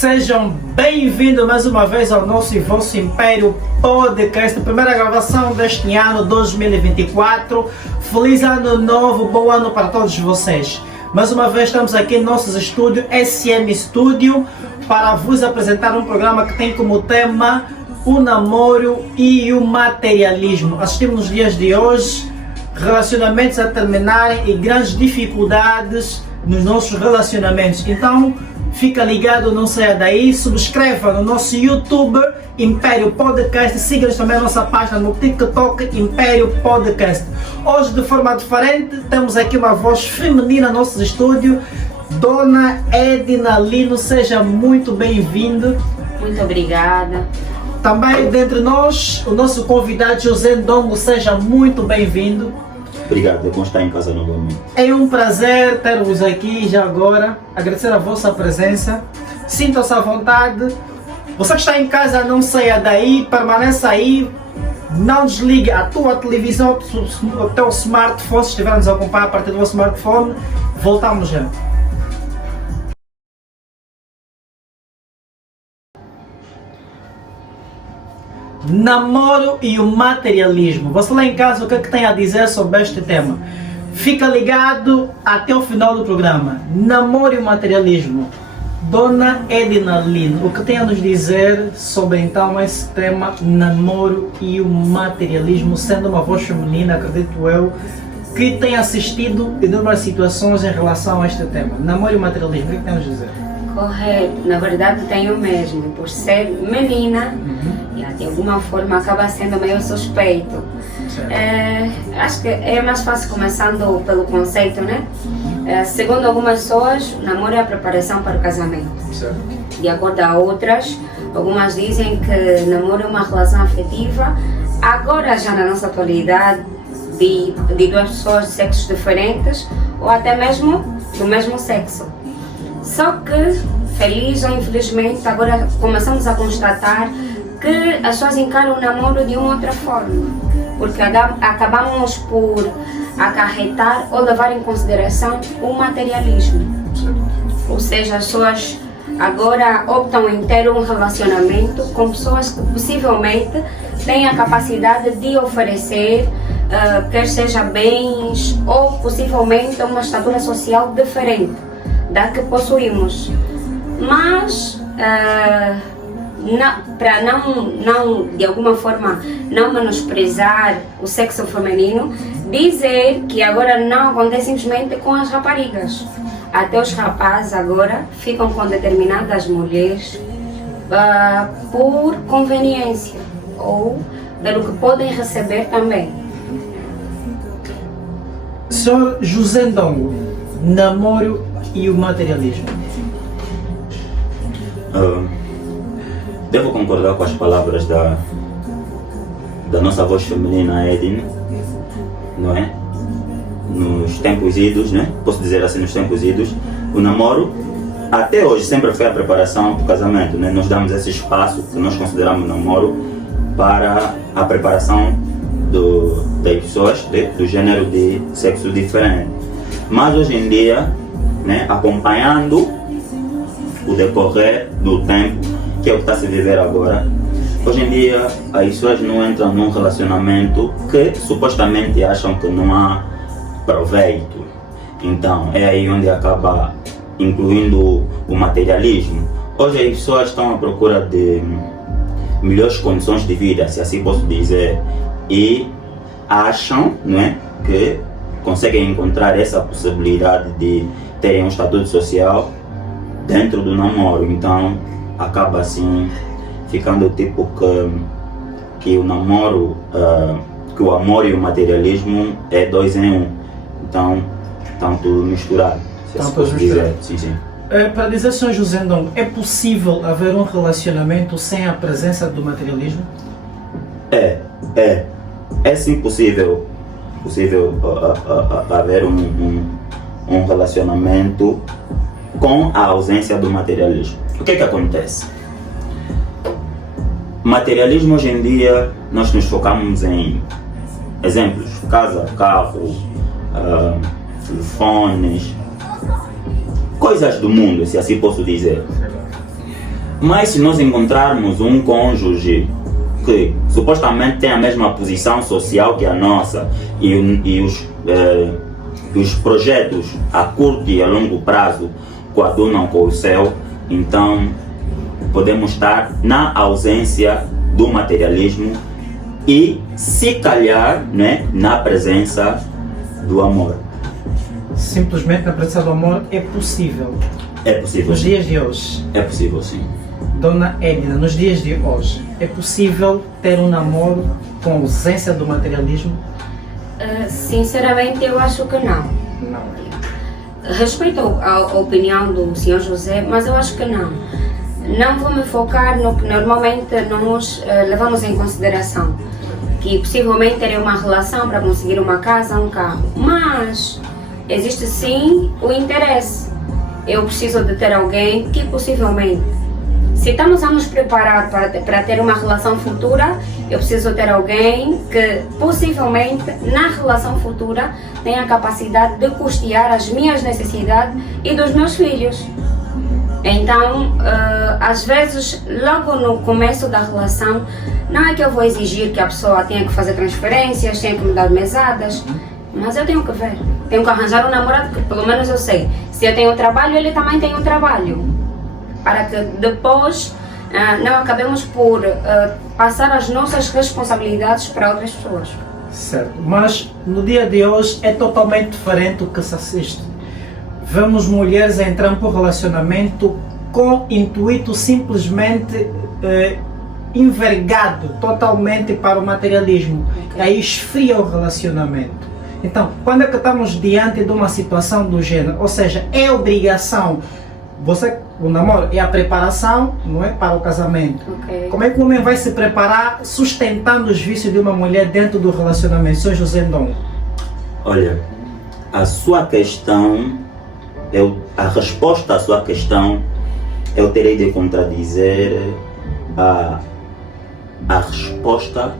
Sejam bem-vindos mais uma vez ao nosso e vosso Império Podcast, primeira gravação deste ano 2024. Feliz ano novo, bom ano para todos vocês. Mais uma vez estamos aqui em nossos estúdios, SM Studio, para vos apresentar um programa que tem como tema o namoro e o materialismo. Assistimos nos dias de hoje relacionamentos a terminarem e grandes dificuldades nos nossos relacionamentos. Então fica ligado, não saia daí, subscreva no nosso YouTube Império Podcast, siga também a nossa página no TikTok Império Podcast. Hoje, de forma diferente, temos aqui uma voz feminina no nosso estúdio, Dona Edna Lino. Seja muito bem-vindo. Muito obrigada. Também dentre nós, o nosso convidado José Ndongo. Seja muito bem-vindo. Obrigado, é bom estar em casa novamente. É um prazer ter-vos aqui já agora, agradecer a vossa presença, sintam-se à vontade. Você que está em casa, não saia daí, permaneça aí, não desligue a tua televisão, o teu smartphone, se estiver a nos acompanhar a partir do vosso smartphone. Voltamos já. Namoro e o materialismo. Você lá em casa, o que é que tem a dizer sobre este tema? Fica ligado até o final do programa. Namoro e o materialismo. Dona Edna Lino, o que tem a nos dizer sobre então esse tema, namoro e o materialismo, sendo uma voz feminina, acredito eu, que tem assistido inúmeras situações em relação a este tema. Namoro e o materialismo, o que tem a nos dizer? Correto, na verdade tenho mesmo, por ser menina, de alguma forma acaba sendo meio suspeito. Acho que é mais fácil começando pelo conceito, né? Segundo algumas pessoas, o namoro é a preparação para o casamento. Certo. De acordo a outras, algumas dizem que namoro é uma relação afetiva, agora já na nossa atualidade, de duas pessoas de sexos diferentes ou até mesmo do mesmo sexo. Só que, feliz ou infelizmente, agora começamos a constatar que as pessoas encaram o namoro de uma outra forma, porque acabamos por acarretar ou levar em consideração o materialismo. Ou seja, as pessoas agora optam em ter um relacionamento com pessoas que possivelmente têm a capacidade de oferecer, quer seja bens ou possivelmente uma estatura social diferente da que possuímos. Mas para não de alguma forma não menosprezar o sexo feminino, dizer que agora não acontece simplesmente com as raparigas. Até os rapazes agora ficam com determinadas mulheres por conveniência ou pelo que podem receber também. Sr. José Ndongo, namoro e o materialismo. Devo concordar com as palavras da nossa voz feminina Edna, não é? Nos tempos idos, né? Posso dizer assim, nos tempos idos, o namoro até hoje sempre foi a preparação para o casamento, né? Nós damos esse espaço que nós consideramos namoro para a preparação das pessoas do gênero de sexo diferente. Mas hoje em dia, né, acompanhando o decorrer do tempo, que é o que está a se viver agora, hoje em dia as pessoas não entram num relacionamento que supostamente acham que não há proveito. Então é aí onde acaba incluindo o materialismo. Hoje as pessoas estão à procura de melhores condições de vida, se assim posso dizer, e acham, não é, que conseguem encontrar essa possibilidade de terem um estatuto social dentro do namoro. Então acaba assim ficando tipo que o namoro, que o amor e o materialismo é dois em um. Então estão tudo misturado, se assim posso dizer. Sim, sim. Para dizer, Sr. José Ndongo, é possível haver um relacionamento sem a presença do materialismo? É sim possível haver um relacionamento com a ausência do materialismo. O que é que acontece? Materialismo hoje em dia nós nos focamos em exemplos, casa, carro, telefones, coisas do mundo, se assim posso dizer. Mas se nós encontrarmos um cônjuge que supostamente tem a mesma posição social que a nossa e os projetos a curto e a longo prazo coadunam com o céu, então podemos estar na ausência do materialismo e, se calhar, né, na presença do amor. Simplesmente na presença do amor é possível. É possível. Nos dias de hoje, É possível, sim. Dona Edna, nos dias de hoje, é possível ter um namoro com ausência do materialismo? Sinceramente, eu acho que não. Não. Respeito a opinião do Sr. José, mas eu acho que não. Não vou me focar no que normalmente nós levamos em consideração, que possivelmente terem uma relação para conseguir uma casa, um carro, mas existe sim o interesse. Eu preciso de ter alguém que possivelmente, se estamos a nos preparar para ter uma relação futura, eu preciso ter alguém que possivelmente na relação futura tenha a capacidade de custear as minhas necessidades e dos meus filhos. Então, às vezes, logo no começo da relação, não é que eu vou exigir que a pessoa tenha que fazer transferências, tenha que me dar mesadas, mas eu tenho que ver. Tenho que arranjar um namorado que pelo menos eu sei. Se eu tenho trabalho, ele também tem um trabalho. Para que depois não acabemos por passar as nossas responsabilidades para outras pessoas. Certo, mas no dia de hoje é totalmente diferente o que se assiste. Vemos mulheres entrando por relacionamento com intuito simplesmente envergado totalmente para o materialismo. E aí esfria o relacionamento. Então, quando é que estamos diante de uma situação do gênero, ou seja, é obrigação, o namoro é a preparação, não é, para o casamento. Okay. Como é que o homem vai se preparar sustentando os vícios de uma mulher dentro do relacionamento? Sr. José Ndongo. Olha, a sua questão, a resposta à sua questão, eu terei de contradizer a resposta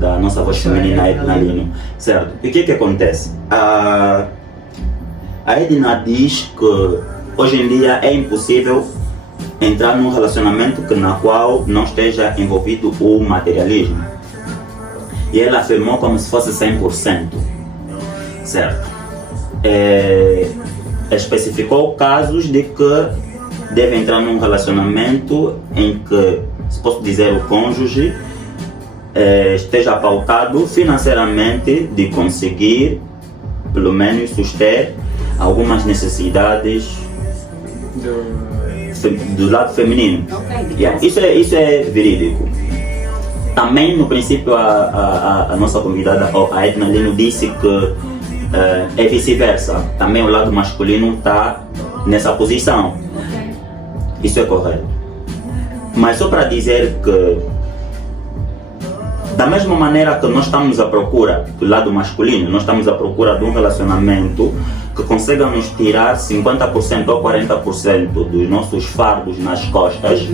da nossa voz feminina, Edna Lino. Certo? E o que acontece? A Edna diz que hoje em dia é impossível entrar num relacionamento na qual não esteja envolvido o materialismo. E ela afirmou como se fosse 100%. Certo? Especificou casos de que deve entrar num relacionamento em que, se posso dizer, o cônjuge esteja pautado financeiramente de conseguir, pelo menos, suster algumas necessidades do lado feminino. Okay. Isso é verídico. Também, no princípio, a nossa convidada, a Edna Lino, disse que é vice-versa. Também o lado masculino está nessa posição. Okay. Isso é correto. Mas só para dizer que, da mesma maneira que nós estamos à procura do lado masculino, nós estamos à procura de um relacionamento que consiga nos tirar 50% ou 40% dos nossos fardos nas costas,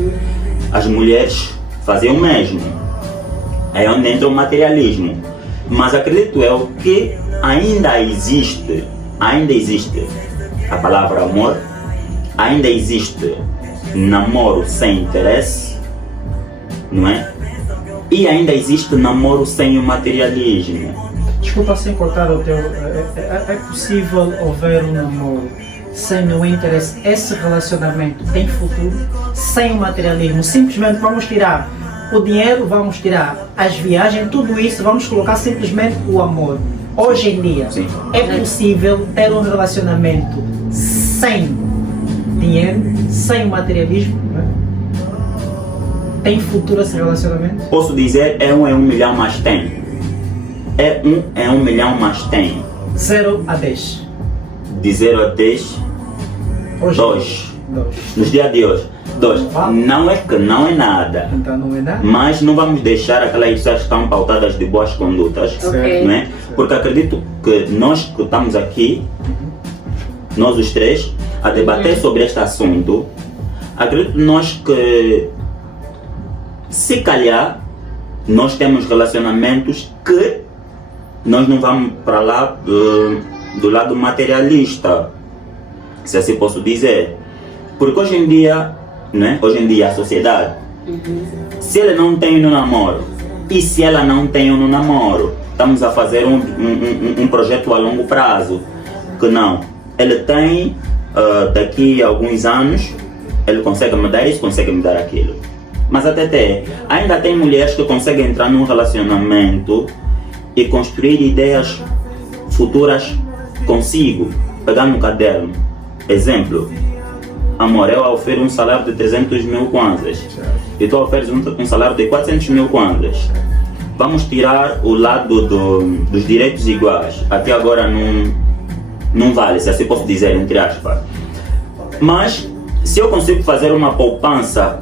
as mulheres fazem o mesmo. É onde entra o materialismo. Mas acredito eu que ainda existe a palavra amor, ainda existe namoro sem interesse, não é? E ainda existe namoro sem o materialismo. Desculpa sem cortar o teu. É possível haver um namoro sem o interesse? Esse relacionamento tem futuro sem o materialismo? Simplesmente vamos tirar o dinheiro, vamos tirar as viagens, tudo isso, vamos colocar simplesmente o amor. Hoje em dia, sim, é possível ter um relacionamento sem dinheiro, sem o materialismo? Não é? Tem futuro esse relacionamento? Posso dizer, é 1 em 1 milhão, mas tem. É 1 em 1 milhão, mas tem. 0 a 10. De 0 a 10, Hoje, 2. 2. Nos dias de hoje, 2. Não é que não é nada. Então não é nada? Mas não vamos deixar aquelas pessoas que estão pautadas de boas condutas, Ok. não é? Porque acredito que nós que estamos aqui, nós os três, a debater sobre este assunto, acredito nós que, se calhar, nós temos relacionamentos que nós não vamos para lá do lado materialista, se assim posso dizer. Porque hoje em dia né? Hoje em dia a sociedade. Se ele não tem no namoro e se ela não tem no namoro, estamos a fazer um projeto a longo prazo. Que não, ele tem, daqui a alguns anos, ele consegue mudar isso, consegue mudar aquilo. Mas ainda tem mulheres que conseguem entrar num relacionamento e construir ideias futuras consigo, pegar no caderno. Exemplo, amor, eu ofereço um salário de 300 mil kwanzas e tu ofereces um salário de 400 mil kwanzas. Vamos tirar o lado dos direitos iguais. Até agora não vale, se assim posso dizer, entre aspas. Mas se eu consigo fazer uma poupança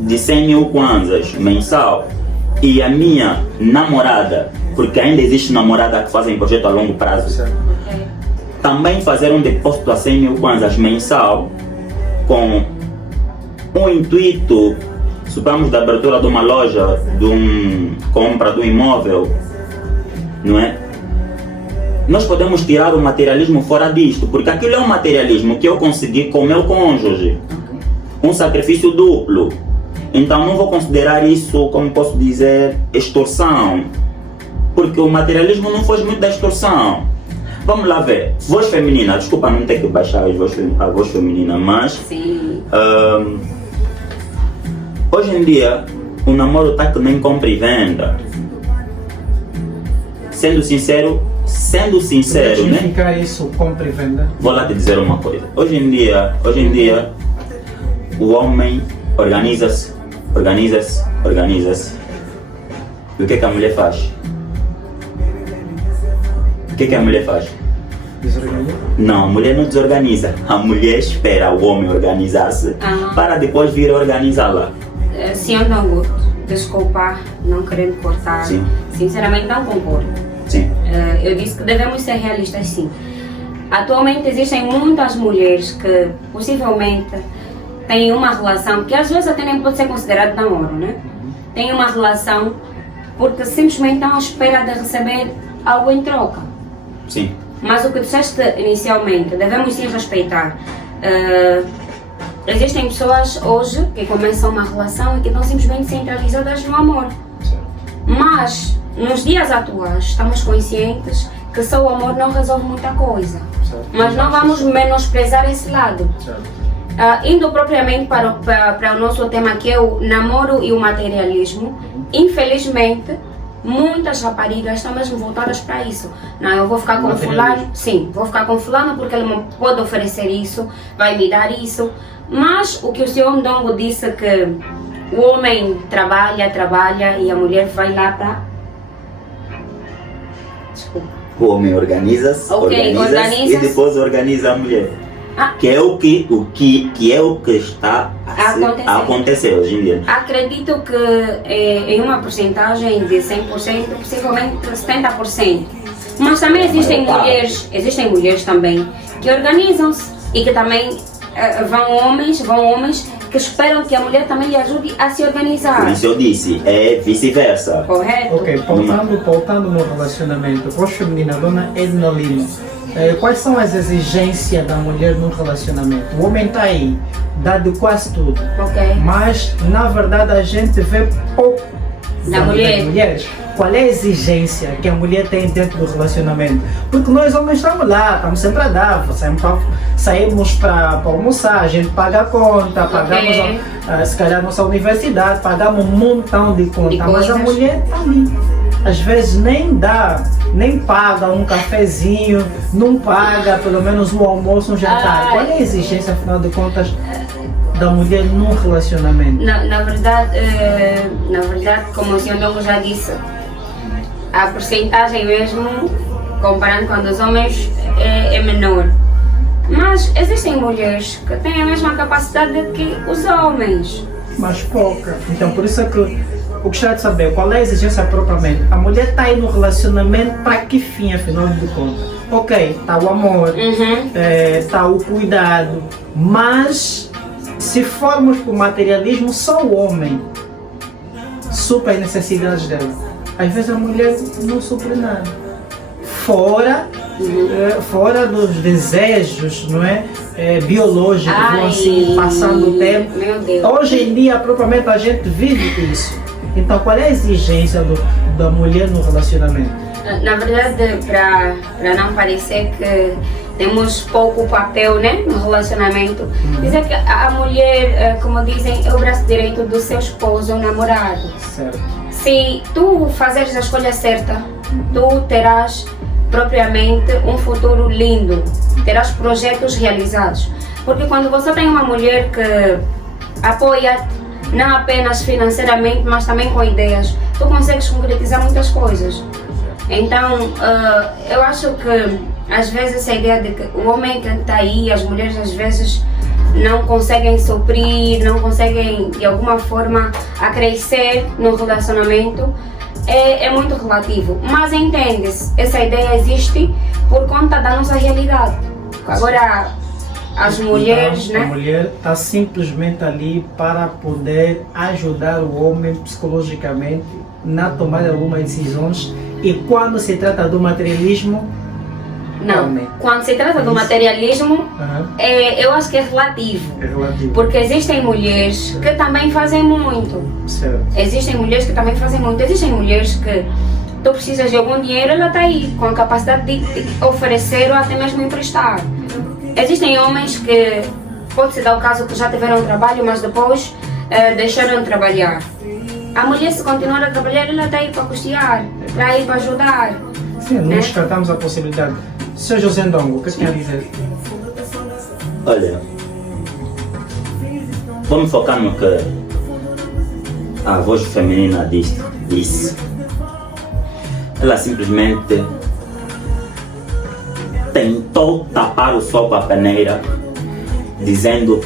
de 100 mil kwanzas mensal e a minha namorada, porque ainda existe namorada que fazem projeto a longo prazo, também fazer um depósito a 100 mil kwanzas mensal com um intuito, suponhamos, da abertura de uma loja, compra de um imóvel, não é? Nós podemos tirar o materialismo fora disto, porque aquilo é um materialismo que eu consegui com o meu cônjuge, um sacrifício duplo. Então não vou considerar isso, como posso dizer, extorsão, porque o materialismo não foge muito da extorsão. Vamos lá ver, voz feminina, desculpa não ter que baixar a voz feminina, mas hoje em dia o namoro está que nem compra e venda. Sendo sincero, né? Significar isso, compra e venda? Vou lá te dizer uma coisa. Hoje em dia, o homem organiza-se. E o que a mulher faz? O que a mulher faz? Desorganiza? Não, a mulher não desorganiza. A mulher espera o homem organizar-se para depois vir organizá-la. Sim, eu não gosto. Desculpa, não querendo cortar. Sim. Sinceramente, não concordo. Sim. Eu disse que devemos ser realistas, sim. Atualmente existem muitas mulheres que possivelmente têm uma relação, que às vezes até nem pode ser considerado namoro, né? Têm uma relação porque simplesmente estão à espera de receber algo em troca. Sim. Mas o que disseste inicialmente, devemos sim respeitar. Existem pessoas hoje que começam uma relação e que estão simplesmente centralizadas no amor. Mas, nos dias atuais, estamos conscientes que só o amor não resolve muita coisa. Mas não vamos menosprezar esse lado. Indo propriamente para o nosso tema, que é o namoro e o materialismo, infelizmente, muitas raparigas estão mesmo voltadas para isso. Não, eu vou ficar com fulano, sim, vou ficar com fulano porque ele me pode oferecer isso, vai me dar isso. Mas o que o senhor Ndongo disse, que o homem trabalha e a mulher vai lá para... Desculpa. O homem organiza-se, organiza e depois organiza a mulher. Que é o que está a acontecer hoje em dia. Acredito que em uma porcentagem de 100%, possivelmente 70%. Mas também existem mulheres também que organizam-se e que também vão homens que esperam que a mulher também lhe ajude a se organizar. Por isso eu disse, é vice-versa. Correto? Ok, pautando no relacionamento, voz feminina, dona Edna Lima. Quais são as exigências da mulher num relacionamento? O homem está aí, dá de quase tudo. Ok. Mas, na verdade, a gente vê pouco da mulheres. Qual é a exigência que a mulher tem dentro do relacionamento? Porque nós homens estamos lá, estamos sempre a dar, saímos para almoçar, a gente paga a conta, pagamos se calhar a nossa universidade, pagamos um montão de conta, mas a mulher está ali. Às vezes nem paga um cafezinho, não paga pelo menos um almoço, um jantar. Qual é a exigência, afinal de contas, da mulher num relacionamento? Na verdade, como o senhor Ndongo já disse, a porcentagem mesmo, comparando com a dos homens, é menor. Mas existem mulheres que têm a mesma capacidade que os homens. Mas pouca. Então por isso é que eu gostaria de saber qual é a exigência propriamente. A mulher está aí no relacionamento para que fim, afinal de contas? Ok, está o amor, está o cuidado, mas se formos para o materialismo, só o homem supre as necessidades dela. Às vezes a mulher não supre nada. Fora fora dos desejos, não é? Biológicos, vão assim passando o tempo. Meu Deus. Hoje em dia, propriamente, a gente vive isso. Então, qual é a exigência da mulher no relacionamento? Na verdade, para não parecer que temos pouco papel, né, no relacionamento, dizer que a mulher, como dizem, é o braço direito do seu esposo ou namorado. Certo. Se tu fazeres a escolha certa, tu terás propriamente um futuro lindo, terás projetos realizados. Porque quando você tem uma mulher que apoia não apenas financeiramente, mas também com ideias, tu consegues concretizar muitas coisas. Então, eu acho que às vezes essa ideia de que o homem que está aí, as mulheres às vezes não conseguem suprir, não conseguem de alguma forma a crescer no relacionamento, é muito relativo. Mas entende-se, essa ideia existe por conta da nossa realidade. Agora, as mulheres, então, né? A mulher está simplesmente ali para poder ajudar o homem psicologicamente na tomada de algumas decisões, e quando se trata do materialismo, Não, quando se trata do materialismo, eu acho que é relativo. é relativo. Porque existem mulheres que também fazem muito. Certo. Existem mulheres que também fazem muito. Existem mulheres que tu precisas de algum dinheiro, ela está aí, com a capacidade de oferecer ou até mesmo emprestar. Existem homens que, pode-se dar o caso que já tiveram trabalho, mas depois deixaram de trabalhar. A mulher, se continuar a trabalhar, ela está aí para custear, está aí para ajudar. Sim, não descartamos a possibilidade. Sr. José Ndongo, o que tem a dizer? Olha, vamos focar no que a voz feminina disse. Ela simplesmente tentou tapar o sol com a peneira, dizendo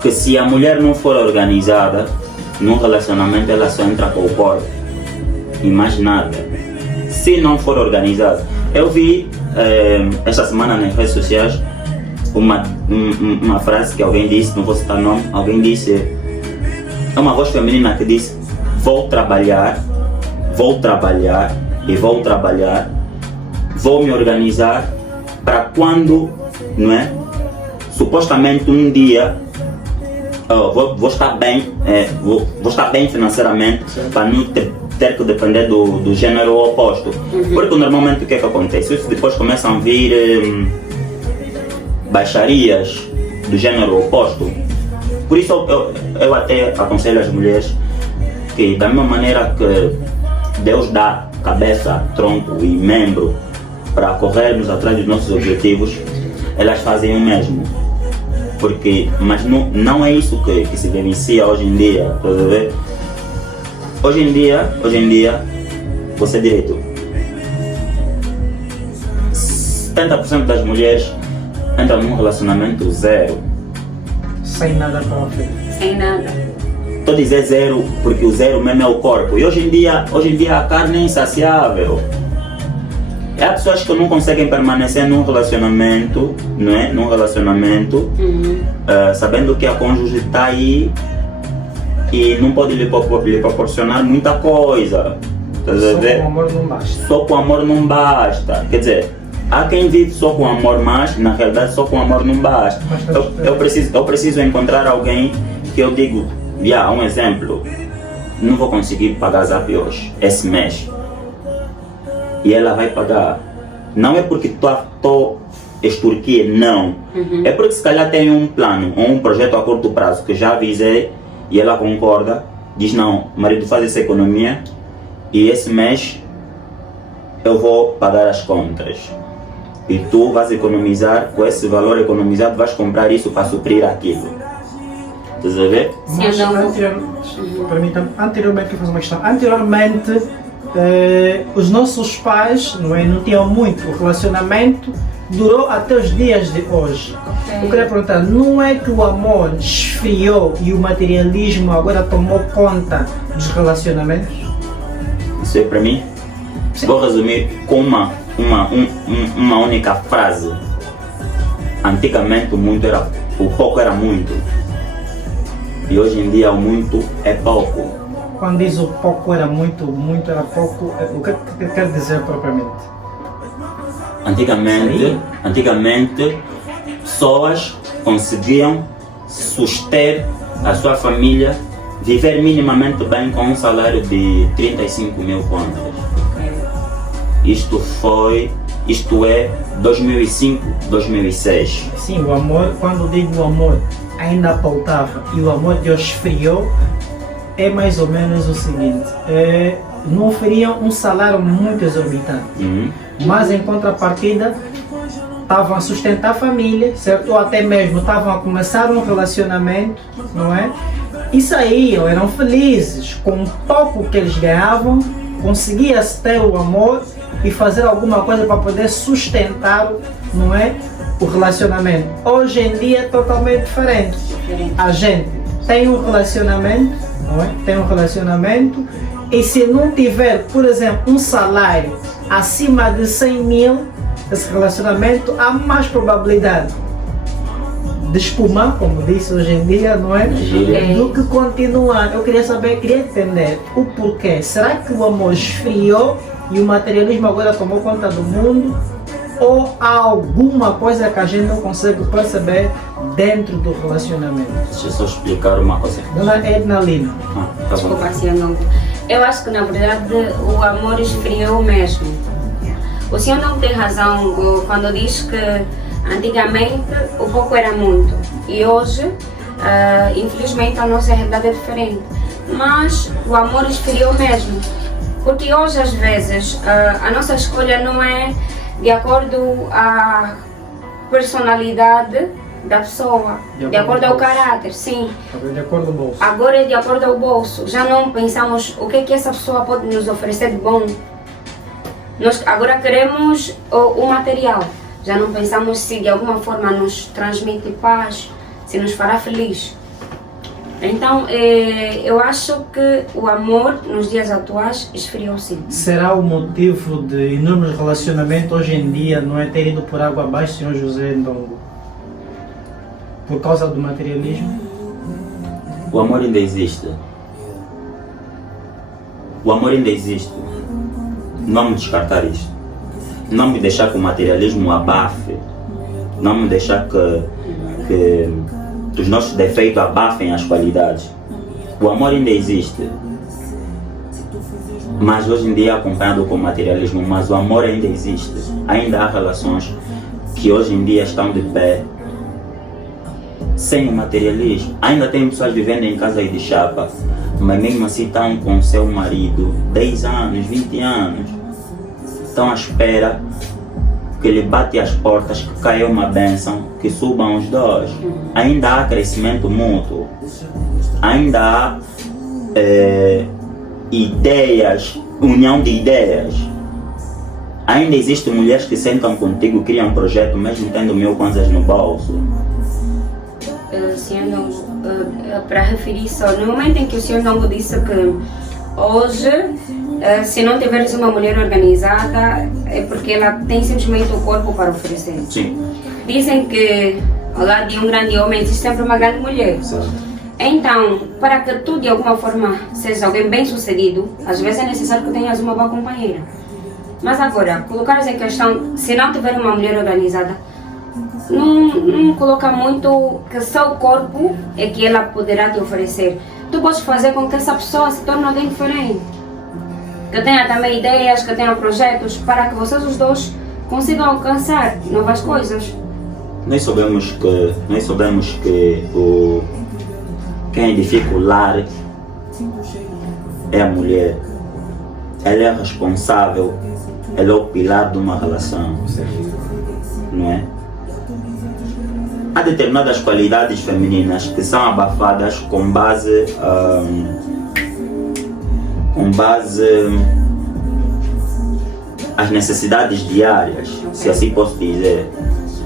que se a mulher não for organizada num relacionamento, ela só entra com o corpo e mais nada. Se não for organizada, eu vi esta semana nas redes sociais uma frase que alguém disse, não vou citar o nome, alguém disse, é uma voz feminina que disse: vou trabalhar e vou trabalhar, vou me organizar para quando, não é? Supostamente um dia vou estar bem, vou estar bem financeiramente, para não ter que depender do gênero oposto. Porque normalmente o que é que acontece? Isso depois começam a vir baixarias do gênero oposto. Por isso eu até aconselho as mulheres que, da mesma maneira que Deus dá cabeça, tronco e membro para corrermos atrás dos nossos objetivos, elas fazem o mesmo. Mas não é isso que se vivencia hoje em dia, estás a ver? Hoje em dia, você é direito. 70% das mulheres entram num relacionamento zero. Sem nada para oferecer. Sem nada. Estou a dizer zero porque o zero mesmo é o corpo. E hoje em dia a carne é insaciável. Há pessoas que não conseguem permanecer num relacionamento, não é? Sabendo que a cônjuge está aí e não pode lhe proporcionar muita coisa. Só com amor não basta. Só com amor não basta. Quer dizer, há quem vive só com amor, mas na realidade só com amor não basta. Eu preciso encontrar alguém que eu digo, um exemplo, não vou conseguir pagar Zap hoje, esse mês. E ela vai pagar. Não é porque estou extorquir, não. É porque se calhar tem um plano ou um projeto a curto prazo que já avisei e ela concorda, diz: não, marido, faz essa economia e esse mês eu vou pagar as contas. E tu vais economizar, com esse valor economizado vais comprar isso para suprir aquilo. Estás a ver? Mas anteriormente, eu faço uma questão. Anteriormente, os nossos pais não tinham muito. O relacionamento durou até os dias de hoje. Eu queria perguntar, não é que o amor esfriou e o materialismo agora tomou conta dos relacionamentos? Isso é para mim. Sim. Vou resumir com uma única frase. Antigamente o pouco era muito. E hoje em dia o muito é pouco. Quando diz o pouco era muito, muito era pouco, o que quer dizer propriamente? Antigamente, pessoas conseguiam suster a sua família, viver minimamente bem com um salário de 35 mil contas. Isto é 2005, 2006. Sim, o amor, quando digo o amor, ainda pautava e o amor de hoje esfriou, é mais ou menos o seguinte, não oferiam um salário muito exorbitante, mas em contrapartida estavam a sustentar a família, certo? Ou até mesmo estavam a começar um relacionamento, não é? E saíam, eram felizes, com o pouco que eles ganhavam, conseguia-se ter o amor e fazer alguma coisa para poder sustentar, não é, o relacionamento. Hoje em dia é totalmente diferente. A gente tem um relacionamento, não é? Tem um relacionamento e se não tiver, por exemplo, um salário acima de 100 mil, esse relacionamento há mais probabilidade de espumar, como disse hoje em dia, não é? Do que continuar. Eu queria entender o porquê. Será que o amor esfriou e o materialismo agora tomou conta do mundo? Ou há alguma coisa que a gente não consegue perceber dentro do relacionamento? Deixa eu só explicar uma coisa. Dona Edna Lima. Tá Desculpa, bom. assim, eu acho que na verdade o amor esfriou mesmo. O senhor não tem razão quando diz que antigamente o pouco era muito e hoje, infelizmente, a nossa realidade é diferente. Mas o amor esfriou mesmo, porque hoje às vezes a nossa escolha não é de acordo à personalidade da pessoa, de acordo ao caráter, sim. De acordo com o bolso. Agora é de acordo ao bolso. Já não pensamos o que é que essa pessoa pode nos oferecer de bom. Nós agora queremos o material. Já não pensamos se de alguma forma nos transmite paz, se nos fará feliz. Então, eu acho que o amor nos dias atuais esfriou sim. Será o motivo de inúmeros relacionamentos hoje em dia não é ter ido por água abaixo, Sr. José Ndongo? Por causa do materialismo? O amor ainda existe. O amor ainda existe. Não me descartar isto. Não me deixar que o materialismo abafe. Não me deixar que os nossos defeitos abafem as qualidades. O amor ainda existe. Mas hoje em dia é acompanhado com o materialismo. Mas o amor ainda existe. Ainda há relações que hoje em dia estão de pé sem o materialismo. Ainda tem pessoas vivendo em casa de chapa, mas mesmo assim estão com seu marido 10 anos, 20 anos. Estão à espera que ele bate as portas, que caia uma bênção, que subam os dois. Ainda há crescimento mútuo. Ainda há ideias, união de ideias. Ainda existem mulheres que sentam contigo, criam um projeto, mesmo tendo 1000 kwanzas no bolso. Senhor Ndongo, para referir só, no momento em que o senhor Ndongo disse que hoje, se não tiveres uma mulher organizada, é porque ela tem simplesmente o corpo para oferecer. Sim. Dizem que ao lado de um grande homem existe sempre uma grande mulher. Certo. Então, para que tu de alguma forma sejas alguém bem sucedido, às vezes é necessário que tenhas uma boa companheira. Mas agora, colocares em questão, se não tiver uma mulher organizada, não coloca muito que só o corpo é que ela poderá te oferecer. Tu podes fazer com que essa pessoa se torne alguém diferente, que tenha também ideias, que tenha projetos, para que vocês os dois consigam alcançar novas coisas. Nós sabemos que quem edifica o lar é a mulher. Ela é responsável, ela é o pilar de uma relação, não é? Há determinadas qualidades femininas que são abafadas com base às necessidades diárias, se assim posso dizer.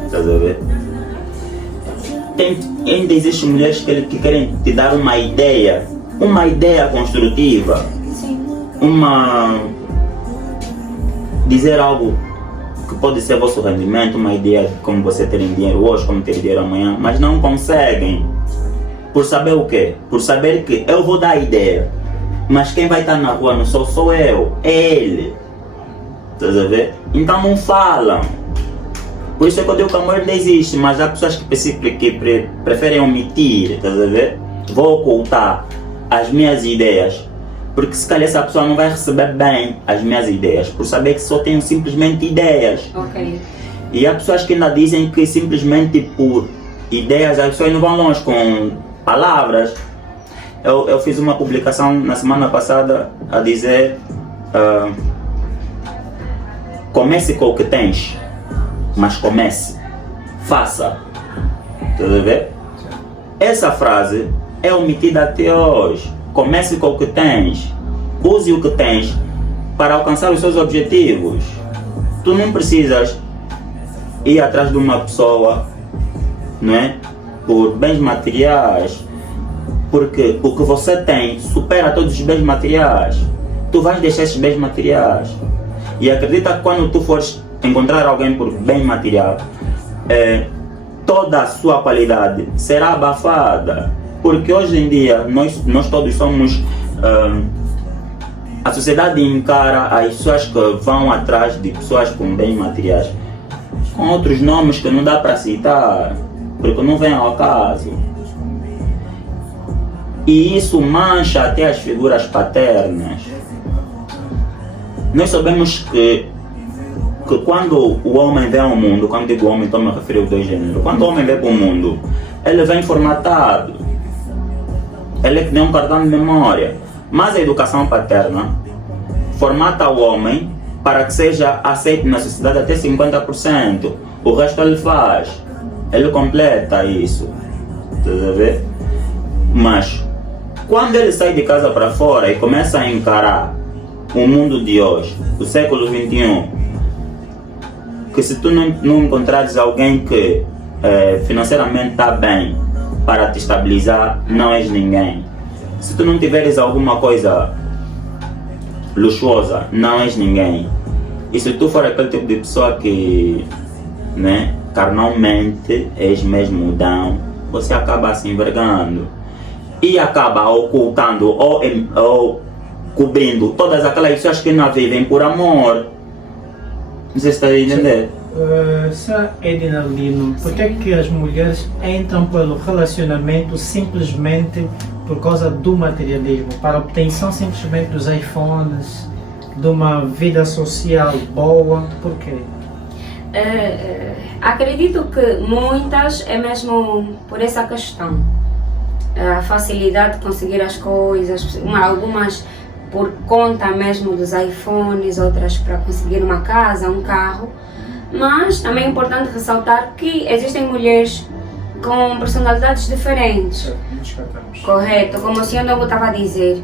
Estás a ver? Ainda existem mulheres que querem te dar uma ideia construtiva, Sim. Dizer algo que pode ser vosso rendimento, uma ideia de como você ter dinheiro hoje, como ter dinheiro amanhã, mas não conseguem. Por saber o quê? Por saber que eu vou dar a ideia, mas quem vai estar na rua não sou eu, é ele. Estás a ver? Então não falam. Por isso é que eu digo que o amor ainda existe, mas há pessoas que preferem omitir, estás a ver? Vou ocultar as minhas ideias, porque se calhar essa pessoa não vai receber bem as minhas ideias, por saber que só tenho simplesmente ideias. Ok. E há pessoas que ainda dizem que simplesmente por ideias as pessoas não vão longe com palavras. Eu fiz uma publicação na semana passada a dizer comece com o que tens, mas comece, faça. Estás a ver? Essa frase é omitida até hoje. Comece com o que tens, use o que tens para alcançar os seus objetivos. Tu não precisas ir atrás de uma pessoa, não é? Por bens materiais, porque o que você tem supera todos os bens materiais. Tu vais deixar esses bens materiais. E acredita que quando tu fores encontrar alguém por bem material, toda a sua qualidade será abafada. Porque hoje em dia nós todos somos... a sociedade encara as pessoas que vão atrás de pessoas com bens materiais com outros nomes que não dá para citar, porque não vem ao caso. E isso mancha até as figuras paternas. Nós sabemos que quando o homem vem ao mundo, quando digo homem, estou me referindo aos dois gêneros, quando o homem vem para o mundo, ele vem formatado. Ele é que nem um cartão de memória. Mas a educação paterna formata o homem para que seja aceito na sociedade até 50%. O resto ele faz. Ele completa isso. Estás a ver? Mas quando ele sai de casa para fora e começa a encarar o mundo de hoje, o século XXI, que se tu não encontrares alguém que financeiramente está bem para te estabilizar, não és ninguém. Se tu não tiveres alguma coisa luxuosa, não és ninguém. E se tu for aquele tipo de pessoa que, né, carnalmente és mesmo mudão, você acaba se envergando e acaba ocultando ou cobrindo todas aquelas pessoas que não vivem por amor. Não sei se está a entender. Sra. Edna Lino, por que é que as mulheres entram pelo relacionamento simplesmente por causa do materialismo, para a obtenção simplesmente dos iPhones, de uma vida social boa? Por quê? Acredito que muitas é mesmo por essa questão. A facilidade de conseguir as coisas, algumas por conta mesmo dos iPhones, outras para conseguir uma casa, um carro. Mas também é importante ressaltar que existem mulheres com personalidades diferentes. Correto, como o senhor Ndongo estava a dizer.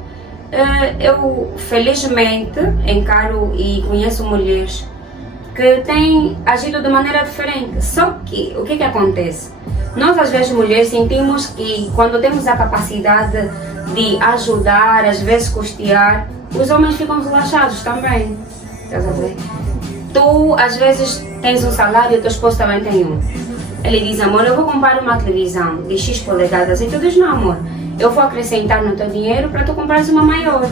Eu felizmente encaro e conheço mulheres que têm agido de maneira diferente. Só que o que acontece? Nós às vezes mulheres sentimos que quando temos a capacidade de ajudar, às vezes custear, os homens ficam relaxados também. Estás a ver? Tu às vezes tens um salário e o teu esposo também tem um. Ele diz, amor, eu vou comprar uma televisão de X polegadas. E tu diz, não, amor, eu vou acrescentar no teu dinheiro para tu comprares uma maior.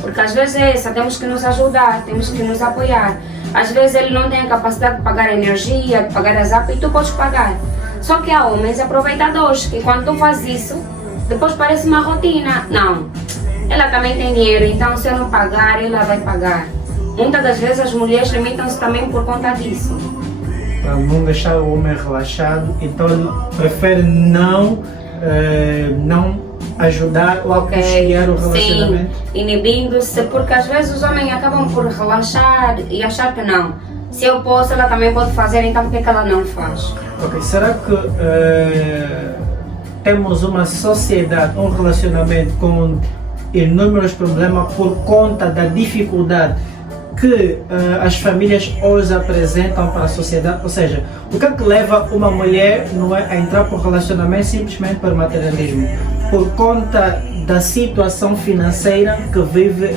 Porque às vezes é essa, temos que nos ajudar, temos que nos apoiar. Às vezes ele não tem a capacidade de pagar a energia, de pagar as águas e tu podes pagar. Só que há homens aproveitadores que quando tu fazes isso, depois parece uma rotina. Não, ela também tem dinheiro, então se eu não pagar, ela vai pagar. Muitas das vezes as mulheres limitam-se também por conta disso. Para não deixar o homem relaxado, então ele prefere não ajudar ou custear o relacionamento. Sim, inibindo-se, porque às vezes os homens acabam por relaxar e achar que não. Se eu posso, ela também pode fazer, então por que ela não faz? Ok, será que temos uma sociedade, um relacionamento com inúmeros problemas por conta da dificuldade que as famílias hoje apresentam para a sociedade? Ou seja, o que é que leva uma mulher, não é, a entrar por relacionamento simplesmente por materialismo? Por conta da situação financeira que vive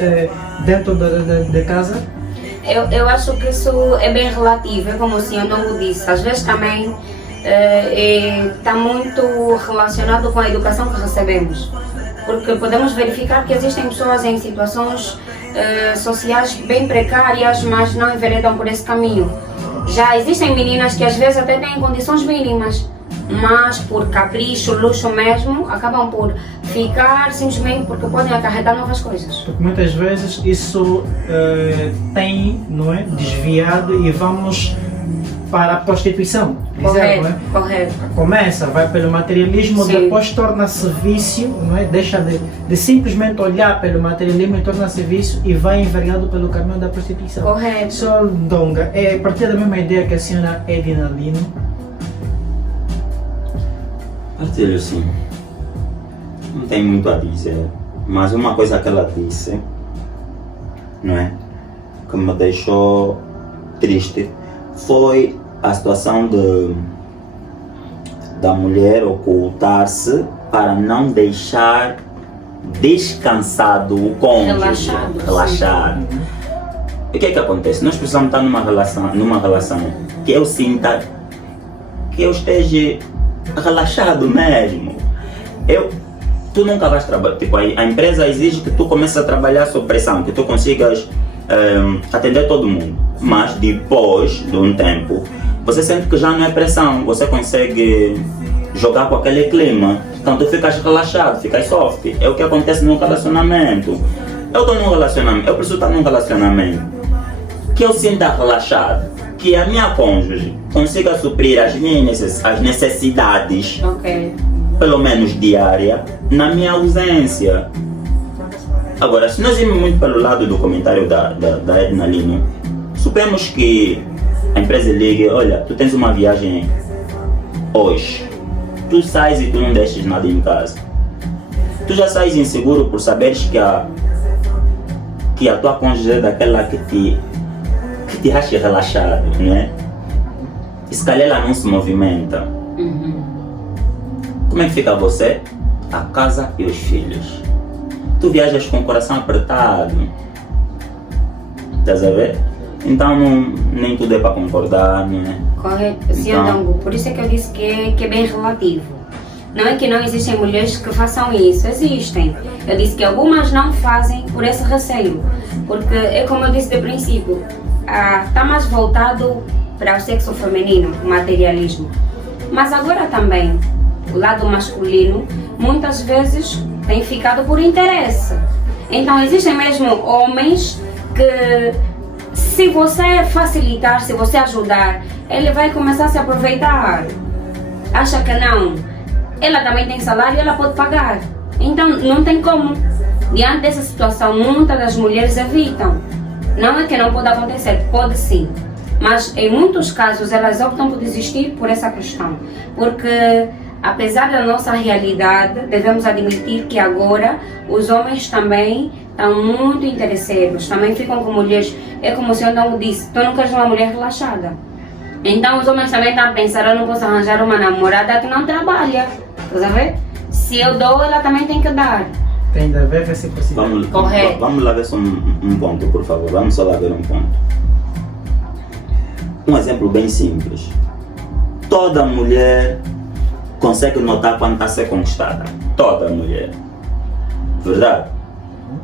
dentro de casa? Eu acho que isso é bem relativo, é como o senhor Ndongo disse. Às vezes também está muito relacionado com a educação que recebemos. Porque podemos verificar que existem pessoas em situações sociais bem precárias, mas não enveredam por esse caminho. Já existem meninas que às vezes até têm condições mínimas, mas por capricho, luxo mesmo, acabam por ficar simplesmente porque podem acarretar novas coisas. Porque muitas vezes isso tem, não é, desviado e vamos para a prostituição. Correto, não é? correto. Começa, vai pelo materialismo, Sim. depois torna-se vício, não é? Deixa de simplesmente olhar pelo materialismo e torna-se vício e vai envergado pelo caminho da prostituição. Correto. Só Donga, é a partir da mesma ideia que a senhora Edna Lino. Partilho sim. Não tem muito a dizer, mas uma coisa que ela disse, não é? Que me deixou triste foi a situação da mulher ocultar-se para não deixar descansado o cônjuge, relaxado. E o que é que acontece? Nós precisamos estar numa relação que eu sinta que eu esteja relaxado mesmo. Tu nunca vais trabalhar, tipo, a empresa exige que tu comeces a trabalhar sob pressão, que tu consigas atender todo mundo, mas depois de um tempo você sente que já não é pressão, você consegue jogar com aquele clima, então tu ficas relaxado, ficas soft. É o que acontece num relacionamento. Eu estou num relacionamento, eu preciso estar num relacionamento que eu sinta relaxado, que a minha cônjuge consiga suprir as necessidades, pelo menos diária, na minha ausência. Agora, se nós irmos muito pelo lado do comentário da Edna Lino, supemos que a empresa ligue, olha, tu tens uma viagem hoje, tu sais e tu não deixas nada em casa. Tu já sais inseguro por saberes que a tua cônjuge é daquela que te acha relaxado, né? E se calhar ela não se movimenta. Como é que fica você, a casa e os filhos? Tu viajas com o coração apertado, estás a ver? Então nem tudo é para concordar, não é? Correto, sim, então, por isso é que eu disse que é bem relativo. Não é que não existem mulheres que façam isso, existem. Eu disse que algumas não fazem por esse receio, porque é como eu disse de princípio, está mais voltado para o sexo feminino, o materialismo. Mas agora também, o lado masculino, muitas vezes tem ficado por interesse. Então existem mesmo homens que, se você facilitar, se você ajudar, ele vai começar a se aproveitar. Acha que não, ela também tem salário e ela pode pagar. Então não tem como. Diante dessa situação, muitas das mulheres evitam. Não é que não pode acontecer, pode sim. Mas em muitos casos elas optam por desistir por essa questão. Porque apesar da nossa realidade, devemos admitir que agora os homens também estão muito interesseiros, também ficam com mulheres. É como o senhor não disse, tu não queres uma mulher relaxada. Então os homens também estão a pensar, eu não posso arranjar uma namorada que não trabalha. Estás a ver? Se eu dou, ela também tem que dar. Tem de haver reciprocidade. Vamos lá ver só um ponto, por favor. Vamos só lá ver um ponto. Um exemplo bem simples. Toda mulher consegue notar quando está a ser conquistada. Toda mulher. Verdade?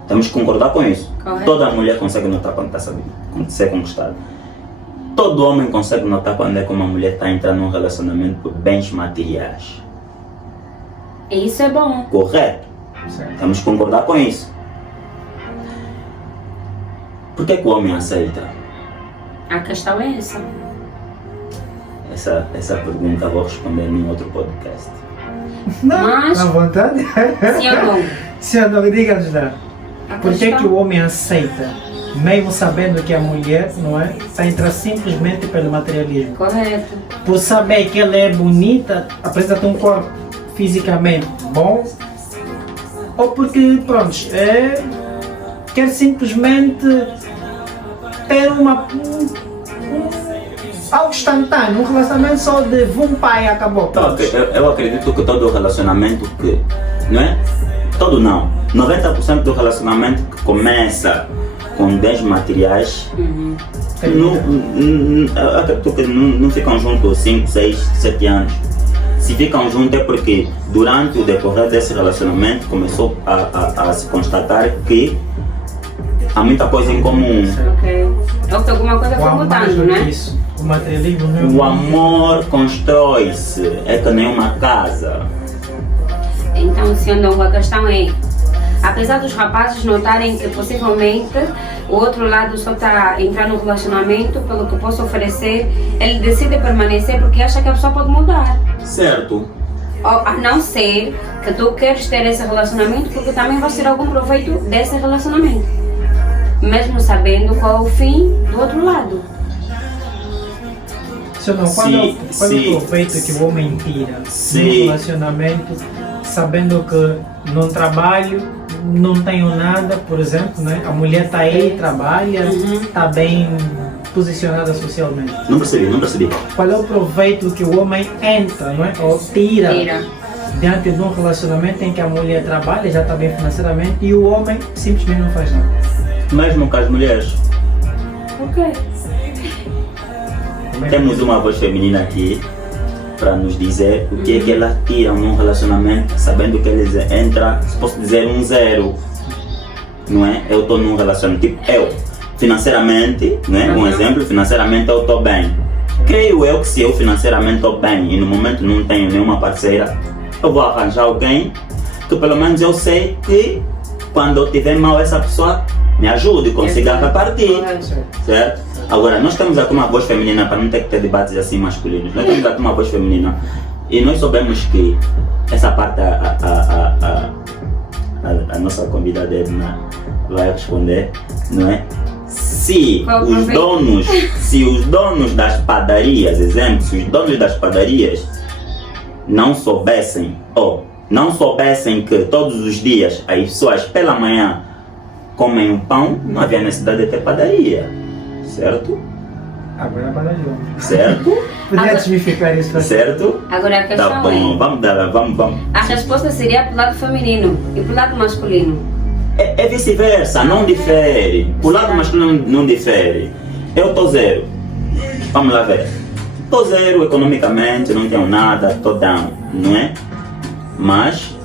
Temos que concordar com isso. Correto. Toda mulher consegue notar quando está a ser conquistada. Todo homem consegue notar quando é que uma mulher está entrando num relacionamento por bens materiais. E isso é bom. Correto? Certo. Temos que concordar com isso. Por que o homem aceita? A questão é essa. Essa pergunta vou responder em outro podcast. Não, Mas- à vontade. Sim ou não? Senhor Donga, diga-nos lá. A Por que questão- o homem aceita, mesmo sabendo que a mulher, não é, está entrando simplesmente pelo materialismo? Correto. Por saber que ela é bonita, apresenta um corpo fisicamente bom, ou porque, pronto, quer simplesmente ter algo instantâneo, um relacionamento só de um pai e acabou. Pronto. Eu acredito que todo relacionamento que, não é? Todo não. 90% do relacionamento que começa com bens materiais, eu acredito que não ficam juntos 5, 6, 7 anos. Se ficam juntos é porque durante o decorrer desse relacionamento começou a se constatar que há muita coisa em comum. Ok. Ou que alguma coisa foi mudando, né? Isso. O materialismo não é O amor constrói-se, é que nem uma casa. Então, sendo a questão é, apesar dos rapazes notarem que possivelmente o outro lado só está a entrar no relacionamento pelo que posso oferecer, ele decide permanecer porque acha que a pessoa pode mudar. Certo? A não ser que tu queres ter esse relacionamento porque também vai ter algum proveito desse relacionamento. Mesmo sabendo qual é o fim do outro lado. Se não, qual é o proveito que o homem tira no relacionamento, sabendo que não trabalho, não tenho nada, por exemplo, né? A mulher está aí, trabalha, está bem posicionada socialmente. Não percebi. Qual é o proveito que o homem entra, não é? Ou tira diante de um relacionamento em que a mulher trabalha, já está bem financeiramente, e o homem simplesmente não faz nada? Mesmo com as mulheres. Ok. Temos uma voz feminina aqui para nos dizer o que é que elas tiram num relacionamento, sabendo que eles entram, se posso dizer, 1-0. Não é? Eu estou num relacionamento, tipo eu, financeiramente, não é? Um exemplo, financeiramente eu estou bem. Creio eu que se eu financeiramente estou bem e no momento não tenho nenhuma parceira, eu vou arranjar alguém que pelo menos eu sei que quando eu estiver mal essa pessoa me ajude, consiga repartir. Certo? Agora, nós temos aqui uma voz feminina, para não ter que ter debates assim masculinos, nós temos aqui uma voz feminina e nós sabemos que essa parte a nossa convidada Edna vai responder, não é? Se os donos das padarias, exemplo, se os donos das padarias não soubessem que todos os dias as pessoas pela manhã comem o pão, não havia necessidade de ter padaria. Certo? Agora é padaria. Certo? Podia desmificar isso para certo? Agora a questão tá bom, vamos. A resposta seria pro lado feminino e pro lado masculino. É vice-versa, não difere. O lado masculino não difere. Eu estou 0. Vamos lá ver. Estou 0 economicamente, não tenho nada, estou down, não é? Mas,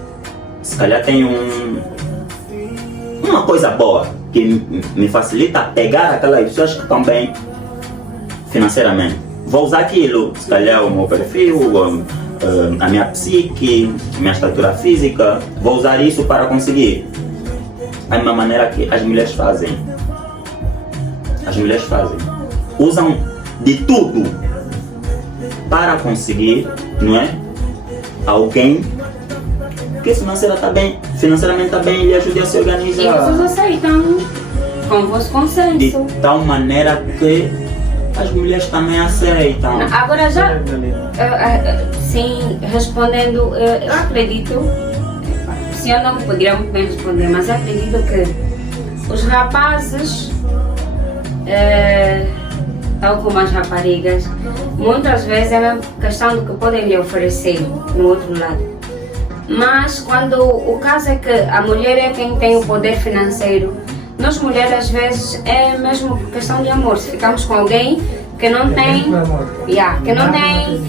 se calhar tenho uma coisa boa que me facilita pegar aquelas pessoas que estão bem financeiramente. Vou usar aquilo, se calhar o meu perfil, a minha psique, a minha estatura física, vou usar isso para conseguir. É uma maneira que as mulheres fazem. Usam de tudo para conseguir, não é? Alguém que financeiramente está bem e lhe ajude a se organizar. E vocês aceitam com o vosso consenso. De tal maneira que as mulheres também aceitam. Agora já, sim, respondendo, eu acredito, se eu não poderia muito bem responder, mas eu acredito que os rapazes, tal como as raparigas, muitas vezes é uma questão do que podem lhe oferecer no outro lado. Mas quando o caso é que a mulher é quem tem o poder financeiro, nós mulheres às vezes é mesmo questão de amor. Se ficamos com alguém que não tem, que não tem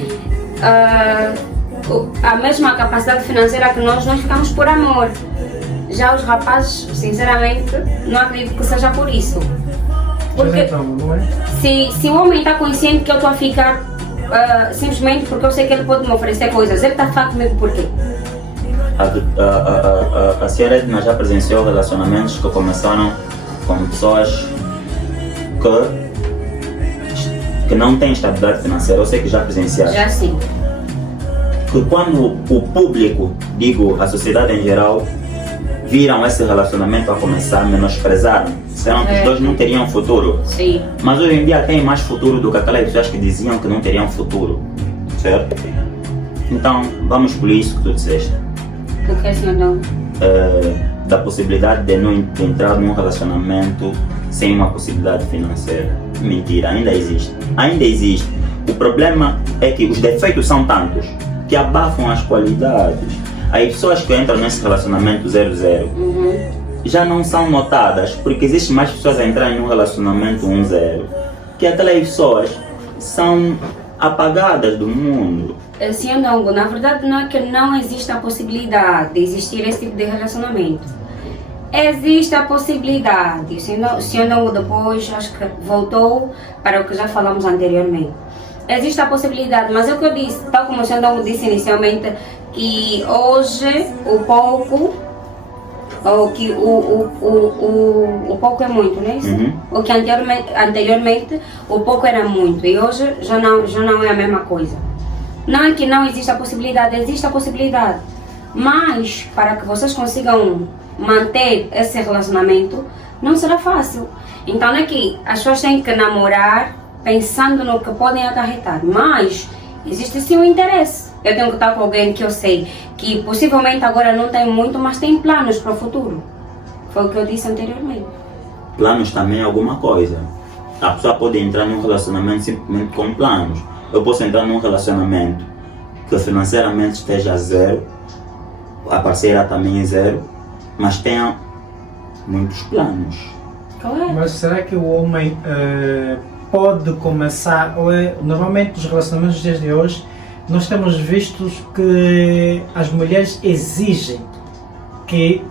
a mesma capacidade financeira que nós ficamos por amor. Já os rapazes, sinceramente, não acredito que seja por isso. Porque se o homem está consciente que eu estou a ficar simplesmente porque eu sei que ele pode me oferecer coisas, ele está a ficar comigo por quê? A senhora Edna já presenciou relacionamentos que começaram com pessoas que não têm estabilidade financeira. Eu sei que já presenciaram. Já sim. Que quando o público, digo a sociedade em geral, viram esse relacionamento a começar, menosprezaram. Disseram que os dois não teriam futuro. Sim. Mas hoje em dia tem mais futuro do que aquelas pessoas que diziam que não teriam futuro. Certo? Então, vamos por isso que tu disseste. O que é, senhor Dom? Da possibilidade de não entrar num relacionamento sem uma possibilidade financeira. Mentira, ainda existe. O problema é que os defeitos são tantos que abafam as qualidades. As pessoas que entram nesse relacionamento 0-0 já não são notadas porque existem mais pessoas a entrarem num relacionamento 1-0 que aquelas pessoas são apagadas do mundo. Senhor Dongo, na verdade não é que não existe a possibilidade de existir esse tipo de relacionamento. Existe a possibilidade, se não depois, acho que voltou para o que já falamos anteriormente. Existe a possibilidade, mas é o que eu disse, tal como o Xandão disse inicialmente, que hoje o pouco, ou que o pouco é muito, não é isso? O que anteriormente o pouco era muito e hoje já não é a mesma coisa. Não é que não existe a possibilidade, existe a possibilidade, mas para que vocês consigam manter esse relacionamento, não será fácil. Então é que as pessoas têm que namorar pensando no que podem acarretar, mas existe sim um interesse. Eu tenho que estar com alguém que eu sei que possivelmente agora não tem muito, mas tem planos para o futuro. Foi o que eu disse anteriormente. Planos também é alguma coisa. A pessoa pode entrar num relacionamento simplesmente com planos. Eu posso entrar num relacionamento que financeiramente esteja zero, a parceira também é zero, mas tenha muitos planos. Claro. Mas será que o homem pode começar, normalmente nos relacionamentos desde hoje, nós temos visto que as mulheres exigem que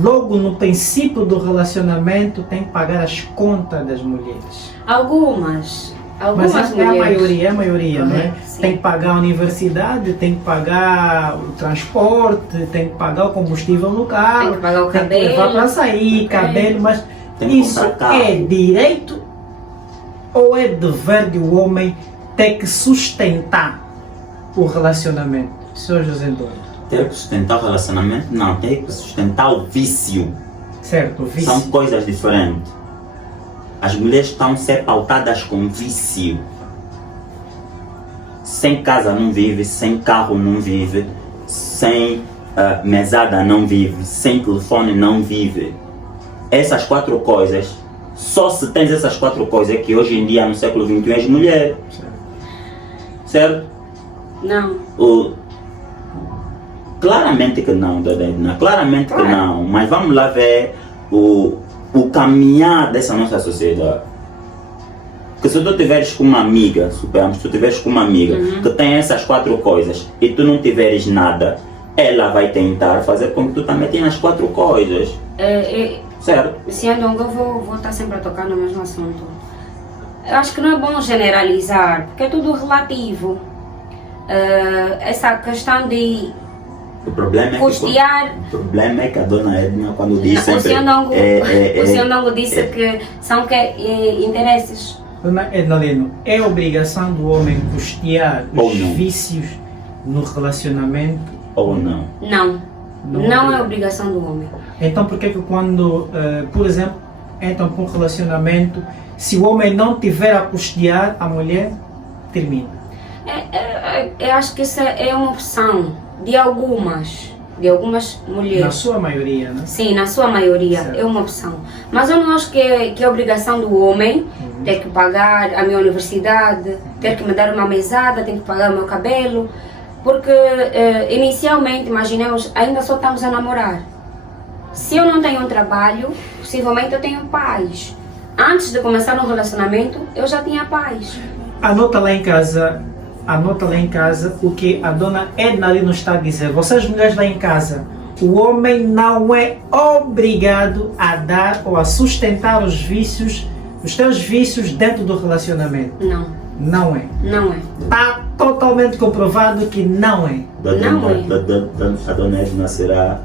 logo no princípio do relacionamento tem que pagar as contas das mulheres. Algumas Mas é mulheres. a maioria, não é? Sim. Tem que pagar a universidade, tem que pagar o transporte, tem que pagar o combustível no carro, Tem que pagar o tem que levar cabelo. para sair, cabelo, mas Tem que isso comprar carro. é direito ou é dever do homem ter que sustentar o relacionamento? Sr. José Antônio, Ter que sustentar o relacionamento? Não, ter que sustentar o vício. certo, o vício. São coisas diferentes. As mulheres estão a ser pautadas com vício. Sem casa não vive, sem carro não vive, sem mesada não vive, sem telefone não vive. Essas 4 coisas, só se tens essas 4 coisas que hoje em dia no século XXI és mulher. Certo? Não. Claramente que não, Dodena, claramente que não, mas vamos lá ver o caminhar dessa nossa sociedade. Que se tu tiveres com uma amiga, suponhamos, se tu tiveres com uma amiga que tem essas 4 coisas e tu não tiveres nada, ela vai tentar fazer com que tu também tenhas as 4 coisas. Certo? Sendo eu vou estar sempre a tocar no mesmo assunto. Eu acho que não é bom generalizar, porque é tudo relativo. Essa questão de O problema custear. o problema é que a dona Edna, quando diz O sempre... senhor Ndongo disse que são interesses. Dona Edna Leno, é obrigação do homem custear Ou os não. vícios no relacionamento? Ou não. Não é obrigação do homem. Então por que quando, por exemplo, entram para um relacionamento, se o homem não tiver a custear, a mulher termina? Eu acho que isso é uma opção de algumas mulheres. Na sua maioria, né? Sim, na sua maioria Certo. é uma opção. Mas eu não acho que é obrigação do homem ter que pagar a minha universidade, ter que me dar uma mesada, ter que pagar o meu cabelo. Porque inicialmente, imaginemos, ainda só estamos a namorar. Se eu não tenho um trabalho, possivelmente eu tenho paz. Antes de começar um relacionamento, eu já tinha paz. Anota lá em casa o que a dona Edna ali nos está a dizer. Vocês mulheres lá em casa, o homem não é obrigado a dar ou a sustentar os vícios, os teus vícios dentro do relacionamento. Não é. Não é. Está totalmente comprovado que não é. A dona Edna será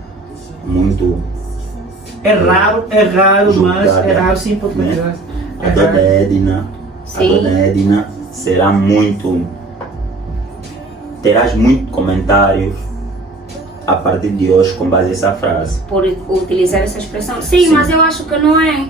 muito... É raro, mas é raro sim, porque né? é A dona raro. Edna, Sim. será muito... Terás muitos comentários a partir de hoje com base nessa frase. Por utilizar essa expressão. Sim, mas eu acho que não é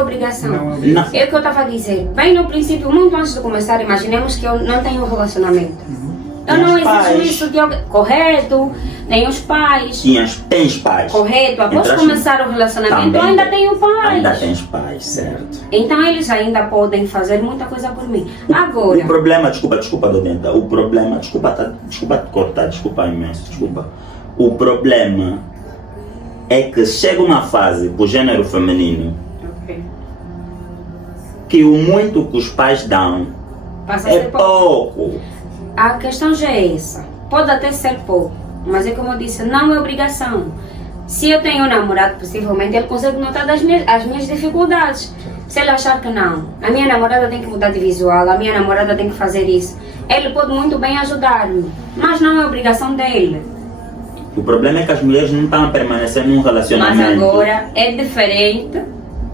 obrigação. Não é obrigação. Não. É o que eu estava a dizer. Bem no princípio, muito antes de começar, imaginemos que eu não tenho um relacionamento. Eu não Os pais. exijo isso de alguém. Correto, nem os pais. Tens pais. Correto, após Entraste- começar o relacionamento, Também eu ainda tem- tenho pais. Ainda tens pais, certo. Então eles ainda podem fazer muita coisa por mim. Agora, O problema, desculpa, Dodenta, o problema, desculpa te cortar, desculpa imenso, desculpa. O problema é que chega uma fase pro gênero feminino que o muito que os pais dão passa a é ser pouco. pouco. A questão já é essa. Pode até ser pouco, mas é como eu disse, não é obrigação. Se eu tenho um namorado, possivelmente ele consegue notar as minhas dificuldades. Se ele achar que não, a minha namorada tem que mudar de visual, a minha namorada tem que fazer isso, ele pode muito bem ajudar-me, mas não é obrigação dele. O problema é que as mulheres não estão a permanecer num relacionamento. Mas agora é diferente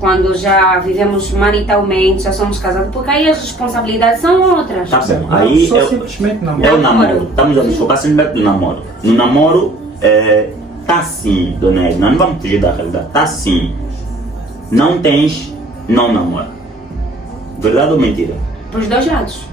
quando já vivemos maritalmente, já somos casados, porque aí as responsabilidades são outras. Tá bom, aí Só eu, simplesmente não. é o namoro. Estamos a nos focar simplesmente no namoro. No namoro, tá sim, dona Edna, não vamos fugir da realidade. Tá sim. Não tens, não namora. Verdade ou mentira? Para os dois lados.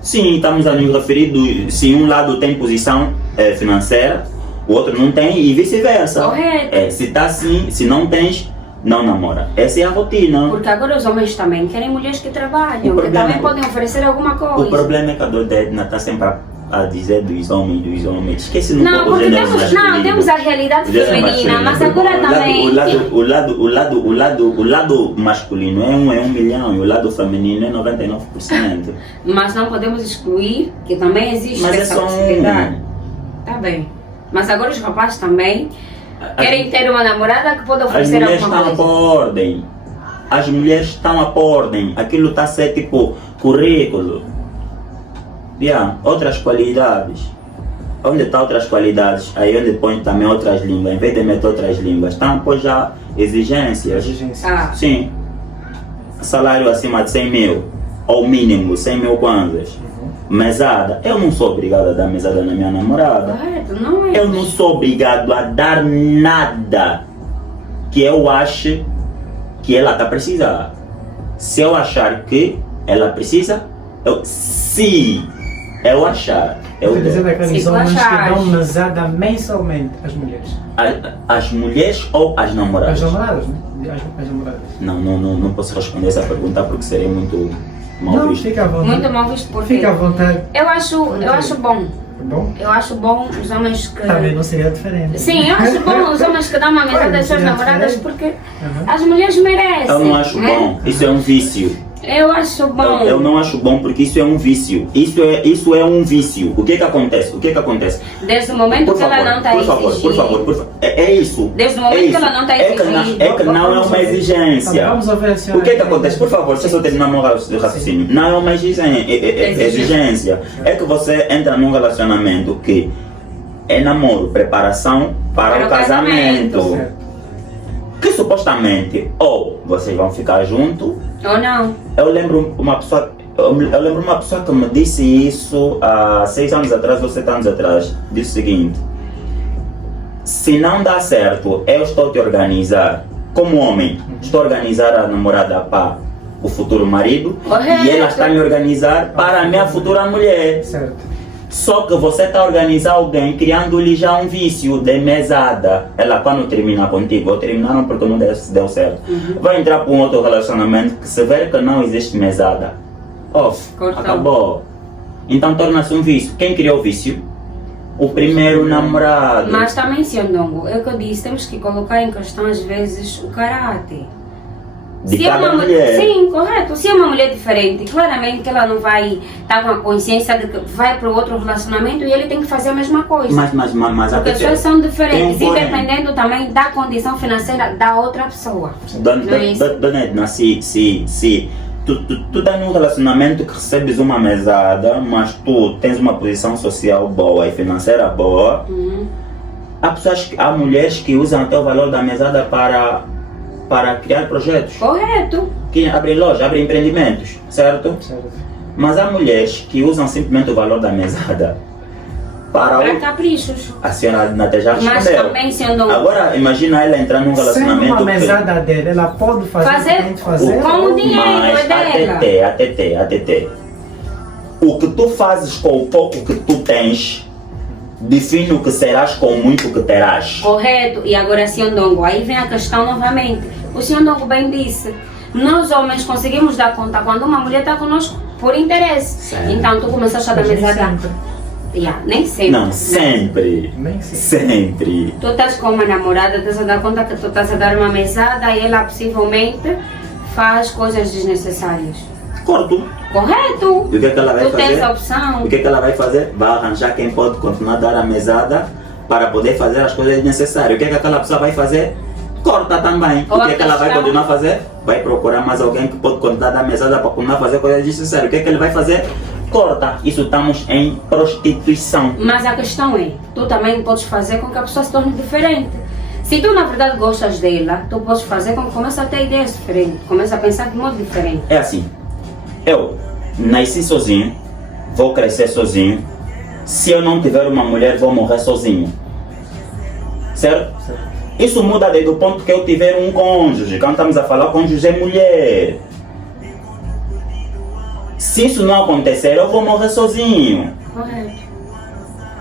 Sim, estamos a nos referir se um lado tem posição financeira, o outro não tem e vice-versa. Correto. Se tá assim, se não tens, não namora. Essa é a rotina. Porque agora os homens também querem mulheres que trabalham, O que problema- também podem oferecer alguma coisa. O problema é que a dona Edna está sempre a dizer dos homens. Esquece no Não, porque temos a realidade feminina, mas agora também. O lado masculino é 1 milhão e o lado feminino é 99%. Mas não podemos excluir que também existe Mas é essa só possibilidade. Tá bem. Mas agora os rapazes também querem ter uma namorada que pode As oferecer mulheres alguma estão a coisa. por ordem. As mulheres estão a por ordem. Aquilo está a ser tipo currículo. Outras qualidades. Onde estão outras qualidades? Aí onde põe também outras línguas. Em vez de meter outras línguas, estão a pôr já exigências. Ah, Sim. Salário acima de 100 mil. Ou mínimo 100 mil kwanzas. Mesada. Eu não sou obrigado a dar mesada na minha namorada. correto, não é? Eu não sou obrigado a dar nada que eu ache que ela está a precisar. Se eu achar que ela precisa, se eu achar, eu Quer dizer dou. daqueles Se tu homens que achares. dão mesada mensalmente às mulheres. As mulheres ou as namoradas? As namoradas, né? As namoradas. Não posso responder essa pergunta porque seria muito mal Não, visto. fica à vontade. Muito mal visto porque Fica à vontade. eu acho bom. Tá bom? Eu acho bom os homens que. Também não seria diferente. Sim, eu acho bom os homens que dão uma mesada às suas Sim, é namoradas diferente. porque Uhum. as mulheres merecem. Eu não acho né? bom. Isso é um vício. Eu acho bom. Eu não acho bom porque isso é um vício. Isso é um vício. O que acontece? Desde o momento que ela não está a exigir. Por favor. É isso. Desde o momento É que isso. ela não está a É que exigir. é que não é uma exigência. Vamos ouvir a senhora. O que acontece? Por favor, deixa eu só terminar meu raciocínio. Não é uma exigência. É que você entra num relacionamento que é namoro, preparação para o casamento. Certo. Que supostamente ou vocês vão ficar juntos. Ou não. Eu lembro uma pessoa que me disse isso há 6 anos atrás ou 7 anos atrás. Disse o seguinte: se não dá certo, eu estou a te organizar, como homem, estou a organizar a namorada para o futuro marido Correto. e ela está a me organizar para a minha futura mulher. Certo. Só que você está a organizar alguém criando-lhe já um vício de mesada. Ela quando termina contigo, ou terminaram porque não deu certo, vai entrar para um outro relacionamento que se ver que não existe mesada, off, Cortou. acabou. Então torna-se um vício. Quem criou o vício? O primeiro namorado. Mas também, Sr. Ndongo, é o que eu disse, temos que colocar em questão às vezes o caráter. De Se é cada uma mulher. Sim, correto. Se é uma mulher diferente, claramente que ela não vai estar com a consciência de que vai para o outro relacionamento e ele tem que fazer a mesma coisa. Mas Porque até as pessoas são diferentes tem um e porém. dependendo também da condição financeira da outra pessoa. Não é isso? Dona Edna, se tu estás num relacionamento que recebes uma mesada, mas tu tens uma posição social boa e financeira boa, há mulheres que usam até o valor da mesada para criar projetos, Correto. que abrem loja, abrem empreendimentos, certo? Certo. Mas há mulheres que usam simplesmente o valor da mesada para Para o... caprichos. A senhora Nata já Mas respondeu. também, Sr. Ndongo, Agora imagina ela entrar num Sendo relacionamento uma mesada dele, ela pode fazer o que tem de fazer. Com o dinheiro mas dela. ATT. O que tu fazes com o pouco que tu tens define o que serás com o muito que terás. Correto. E agora, Sr. Ndongo, aí vem a questão novamente. O Sr. Ndongo bem disse, nós homens conseguimos dar conta quando uma mulher está conosco por interesse. Certo. Então tu começaste a dar Mas nem mesada. sempre. Nem sempre. Não, sempre. Nem sempre. Sempre. Tu estás com uma namorada, estás a dar conta que tu estás a dar uma mesada e ela possivelmente faz coisas desnecessárias. Corto. Correto! E o que é que ela vai Tu tens a fazer? opção. O que é que ela vai fazer? Vai arranjar quem pode continuar a dar a mesada para poder fazer as coisas necessárias. O que é que aquela pessoa vai fazer? Corta também. Ou O que é que ela vai questão- continuar a fazer? Vai procurar mais alguém que pode contar da mesada para continuar a fazer coisas necessárias. O que é que ele vai fazer? Corta. Isso estamos em prostituição. Mas a questão é, tu também podes fazer com que a pessoa se torne diferente. Se tu na verdade gostas dela, tu podes fazer com que comece a ter ideias diferentes, comece a pensar de modo diferente. É assim, eu nasci sozinho, vou crescer sozinho. Se eu não tiver uma mulher, vou morrer sozinho. Certo? Isso muda desde o ponto que eu tiver um cônjuge. Quando estamos a falar cônjuge é mulher. Se isso não acontecer, eu vou morrer sozinho. Correto.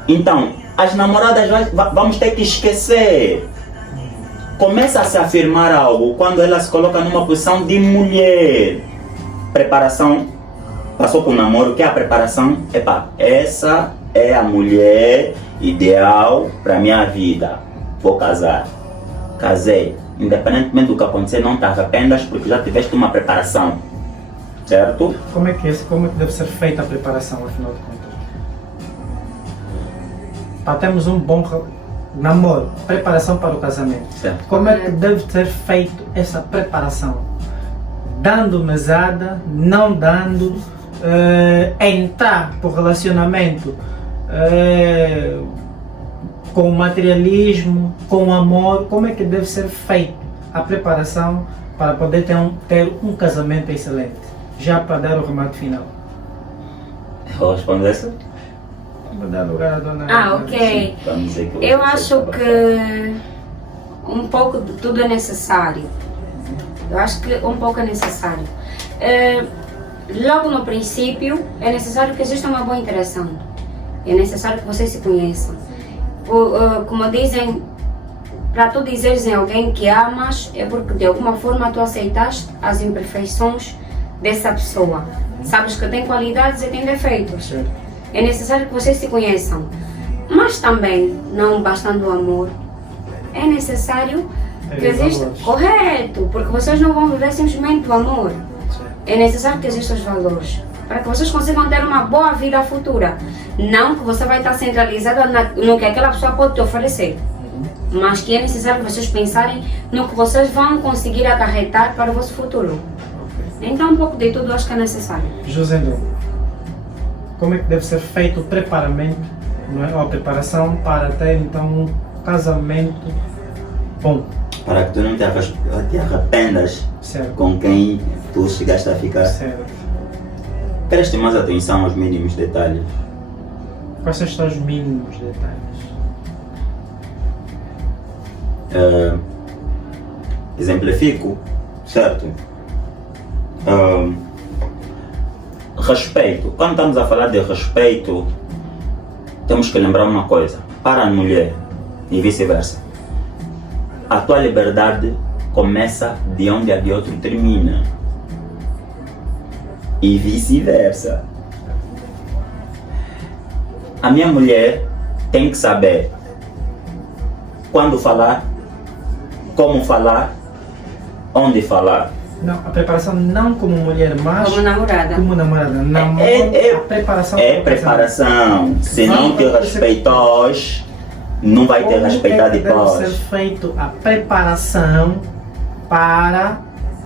Então, as namoradas vamos ter que esquecer. Começa a se afirmar algo quando ela se coloca numa posição de mulher. Preparação. Passou por um namoro, que é a preparação? Epa, essa é a mulher ideal para minha vida. Vou casar. Casei. Independentemente do que acontecer, não te arrependas porque já tiveste uma preparação. Certo? Como é que deve ser feita a preparação, afinal de contas? Para termos um bom namoro, preparação para o casamento. Certo. Como é que deve ser feita essa preparação? Dando mesada, não dando, entrar para o relacionamento com materialismo, com amor. Como é que deve ser feita a preparação para poder ter um casamento excelente? Já para dar o remate final. Vou responder essa? Vou dar lugar à dona. Ah, ok. Vamos dizer que Eu vou acho para que um pouco de tudo é necessário. Eu acho que um pouco é necessário. Logo no princípio, é necessário que exista uma boa interação. É necessário que vocês se conheçam. Como dizem, para tu dizeres em alguém que amas, é porque de alguma forma tu aceitaste as imperfeições dessa pessoa. Sabes que tem qualidades e tem defeitos. Certo. É necessário que vocês se conheçam. Mas também, não bastando o amor, é necessário que Terem exista... valores. Correto, porque vocês não vão viver simplesmente do amor. Certo. É necessário que existam os valores, para que vocês consigam ter uma boa vida futura. Não que você vai estar centralizado no que aquela pessoa pode te oferecer, mas que é necessário que vocês pensarem no que vocês vão conseguir acarretar para o vosso futuro. Então, um pouco de tudo eu acho que é necessário. José Ndongo, como é que deve ser feito o preparamento, não é? Ou a preparação para ter então um casamento bom? que tu não te arrependas Certo. com quem tu chegaste a ficar. Certo. Preste mais atenção aos mínimos detalhes. Quais são os mínimos detalhes? Exemplifico, certo? Respeito. Quando estamos a falar de respeito, temos que lembrar uma coisa. Para a mulher e vice-versa. A tua liberdade começa de onde a de outro termina. E vice-versa. A minha mulher tem que saber quando falar, como falar, onde falar. Não, a preparação não como mulher, mas Como namorada. como namorada. Namoro, a preparação É para o casamento. preparação. Se não te respeitas, não vai te Como respeitar é que deve ser depois. feito a preparação para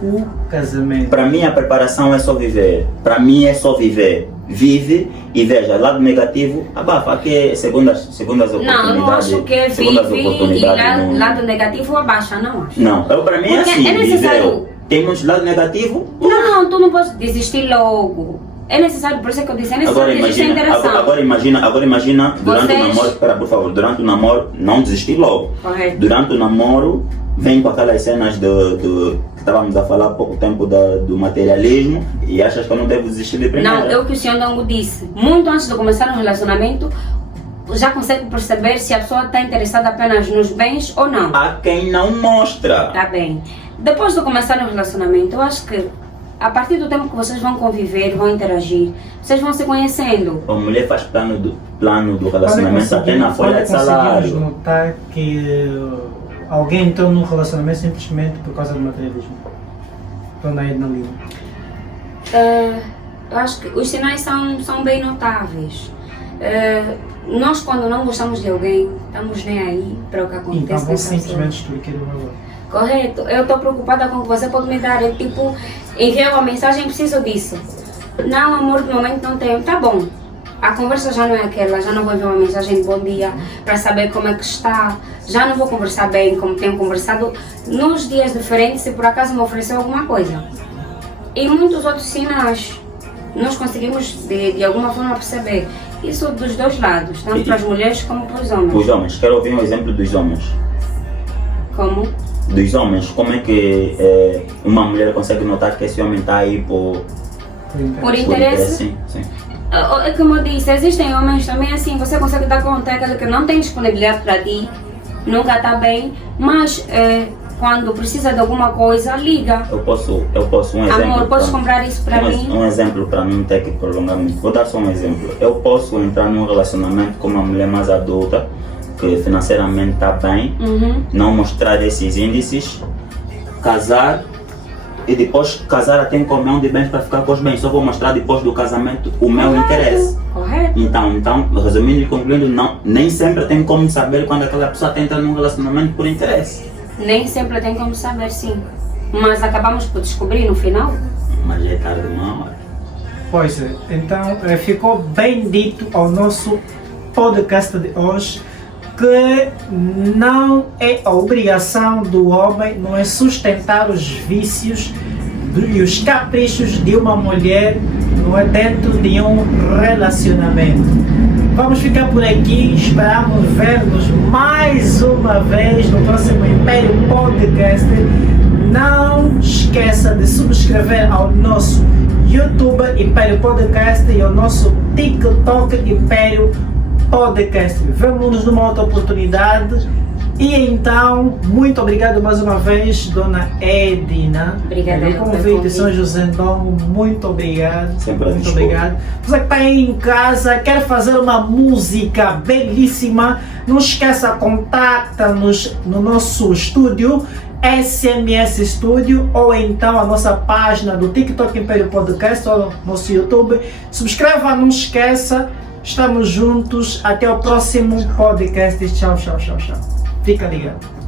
o casamento? Para mim a preparação é só viver. Para mim é só viver. Vive e veja, lado negativo, abafa, aqui é segundas oportunidades. Não, eu não acho que é segundas vive e oportunidades no- lado negativo abaixa, não acho. Não, para mim é Porque assim, é necessário- viveu. Temos lado negativo. Não, tu não podes desistir logo. É necessário, por isso é que eu disse, é Agora necessário que exista imagina, interação. agora imagina durante Vocês- o namoro, espera por favor, durante o namoro, não desistir logo. Correto. Durante o namoro, vem com aquelas cenas que estávamos a falar há pouco tempo do materialismo e achas que eu não devo desistir de primeira. Não, é o que o senhor Ndongo disse. Muito antes de começar um relacionamento, já consegue perceber se a pessoa está interessada apenas nos bens ou não. Há quem não mostra. Tá bem. Depois de começar um relacionamento, eu acho que a partir do tempo que vocês vão conviver, vão interagir, vocês vão se conhecendo. A mulher faz plano do relacionamento até na folha de Conseguimos salário. notar que alguém entrou num relacionamento simplesmente por causa do materialismo. Dona Edna Lima. Eu acho que os sinais são bem notáveis. Nós, quando não gostamos de alguém, estamos nem aí para o que acontece. Então vou nessa pessoa. simplesmente explicar o valor. Correto, eu estou preocupada com o que você pode me dar. É tipo, enviei uma mensagem, preciso disso. Não, amor, no momento não tenho. Tá bom. A conversa já não é aquela, já não vou enviar uma mensagem de bom dia para saber como é que está. Já não vou conversar bem como tenho conversado nos dias diferentes se por acaso me ofereceu alguma coisa. E muitos outros sinais. Nós conseguimos de alguma forma perceber isso dos dois lados, tanto para as mulheres como para os homens. Os homens, quero ouvir um exemplo dos homens. Como? Dos homens, como é que uma mulher consegue notar que esse homem está aí por Por interesse? Sim, sim. É como eu disse, existem homens também assim, você consegue dar conta, é aquele que não tem disponibilidade para ti, nunca está bem, mas quando precisa de alguma coisa, liga. Eu posso um exemplo. Amor, podes comprar isso para mim? Um exemplo para não ter que prolongar muito. Vou dar só um exemplo. Eu posso entrar num relacionamento com uma mulher mais adulta, que financeiramente está bem, não mostrar esses índices, casar e depois casar até encomendar de bens para ficar com os bens. Só vou mostrar depois do casamento o meu interesse. Correto. Então, resumindo e concluindo, não, nem sempre tem como saber quando aquela pessoa está entrando num relacionamento por interesse. Nem sempre tem como saber, sim. Mas acabamos por descobrir no final. Mas já é tarde uma hora. Pois é, então ficou bem dito ao nosso podcast de hoje que não é a obrigação do homem, não é sustentar os vícios e os caprichos de uma mulher, não é dentro de um relacionamento. Vamos ficar por aqui, esperamos ver-nos mais uma vez no próximo Império Podcast. Não esqueça de subscrever ao nosso YouTube Império Podcast e ao nosso TikTok Império Podcast. Vemo-nos numa outra oportunidade. E então, muito obrigado mais uma vez, Dona Edna. Obrigada pelo pelo convite, convite. São José Domo. Muito obrigado. Sempre à Muito dispor. obrigado. Você que está aí em casa, quer fazer uma música belíssima, não esqueça, contacta-nos no nosso estúdio, SMS Studio, ou então a nossa página do TikTok Império Podcast ou nosso YouTube. Subscreva, não esqueça. Estamos juntos. Até o próximo podcast. Tchau, tchau, tchau, tchau. Fica ligado.